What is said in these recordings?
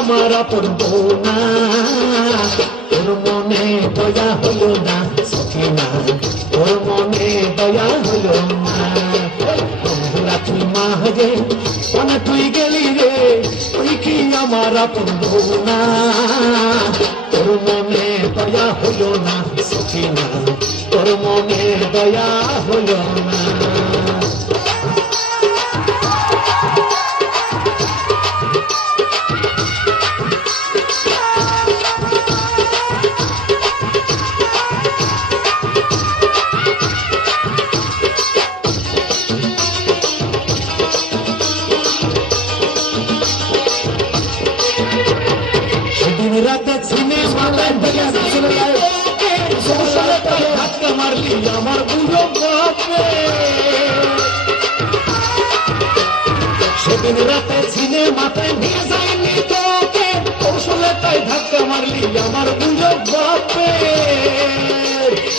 আমার আপন বউ না, তোর মনে দয়া হলো না সখিনা, তোর মনে দয়া হলো না। তুই মাঝে মানে তুই গেলি রে, তুই কি আমার আপন বউ না, তোর মনে দয়া হলো না সখিনা, তোর মনে দয়া হলো না। রাতে সিনেমায় ধাক্কা মারলি আমার বুড়ো বাপে, সেদিন রাতে সিনেমাতে নিয়ে যায়নি তোকে, কৌশলে তাই ধাক্কা মারলি আমার বুড়ো বাপে।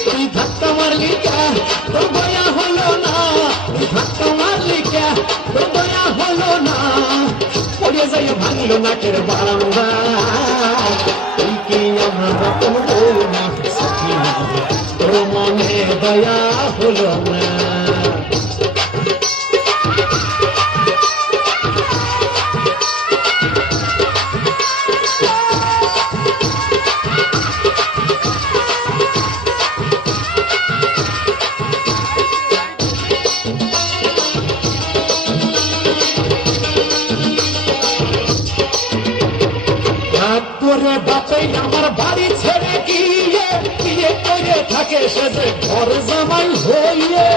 তুই ধাক্কা মারলি কে, তোর দয়া হলো না, তুই ধাক্কা মারলি কে, তোর দয়া হলো না। পড়ে যাই ভাঙলো নাকের বারান্দা, তুই কি আমার রকম হল না সখিনা, তোর মনে দয়া হলো না। তোরে বাপে আমার বাড়ি ছেড়ে গিয়ে বিয়ে করে থাকে সে যে ঘর জামাই হইয়ে,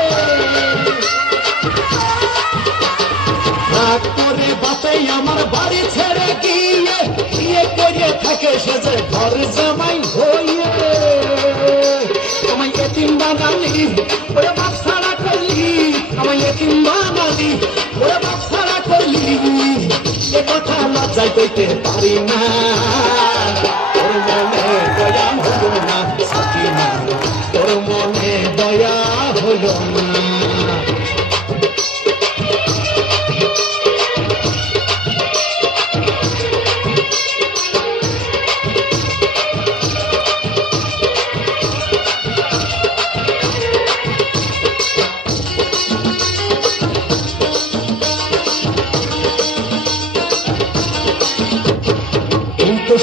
তোরে বাপে আমার বাড়ি ছেড়ে গিয়ে বিয়ে করে থাকে সে যে ঘর জামাই হইয়ে। আমায় এতিম বানালি ওরে বাপ ছাড়া করলি, আমায় এতিম বানালি ওরে বাপ ছাড়া করলি, এ কথা লজ্জায় কইতে পারি না। তোর মনে দয়া হলো না সখিনা, তোর মনে দয়া হলো না।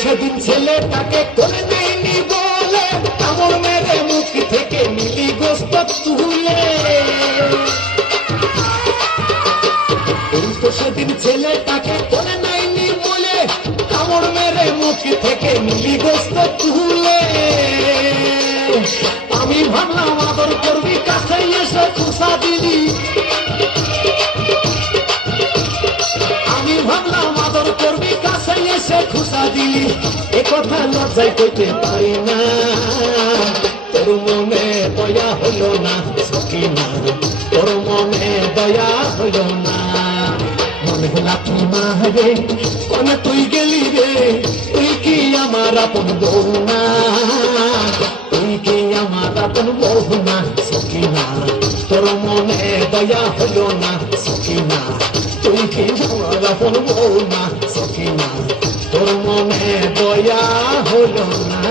সেদিন ছেলেটাকে করে নেয়নি বলে কামড় মেরে মুখ থেকে মিলি গোস্ত তুলে, কিন্তু সেদিন ছেলেটাকে করে নেয়নি বলে কামড় মেরে মুখ থেকে মিলি গোস্ত তুলে। আমি ভাবলাম আদর করবি, কাছে এসে খুশা দিলি, আমি ভাবলাম আদর করবি, কাছে এসে খুশা দিলি, এ কথা লজ্জায় কইতে পারি না। তোর মনে দয়া হলো না সখিনা, তোর মনে দয়া হলো না। মনে হলা তুই মারে কোনে তুই গেলি রে, তুই কি আমার আপন বউ না, তুই কি আমার আপন বউ না সখিনা, তোর মনে দয়া হলো না সখিনা, তুই কি আমার আপন বউ না সখিনা, তোর মনে দয়া হলো না।